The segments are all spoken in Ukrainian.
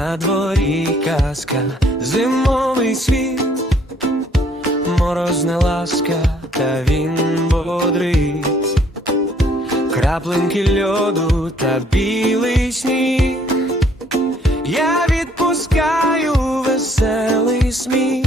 На дворі казка, зимовий світ, морозна ласка, та він бодрить, краплинки льоду та білий сніг. Я відпускаю веселий сміх.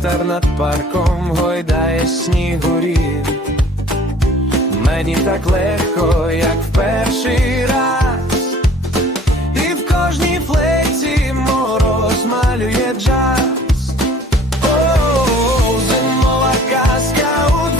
Вітер над парком гойдає снігурі. Мені так легко, як в перший раз, і в кожній флекці мороз малює джаз. О, -о, -о зимова казка у.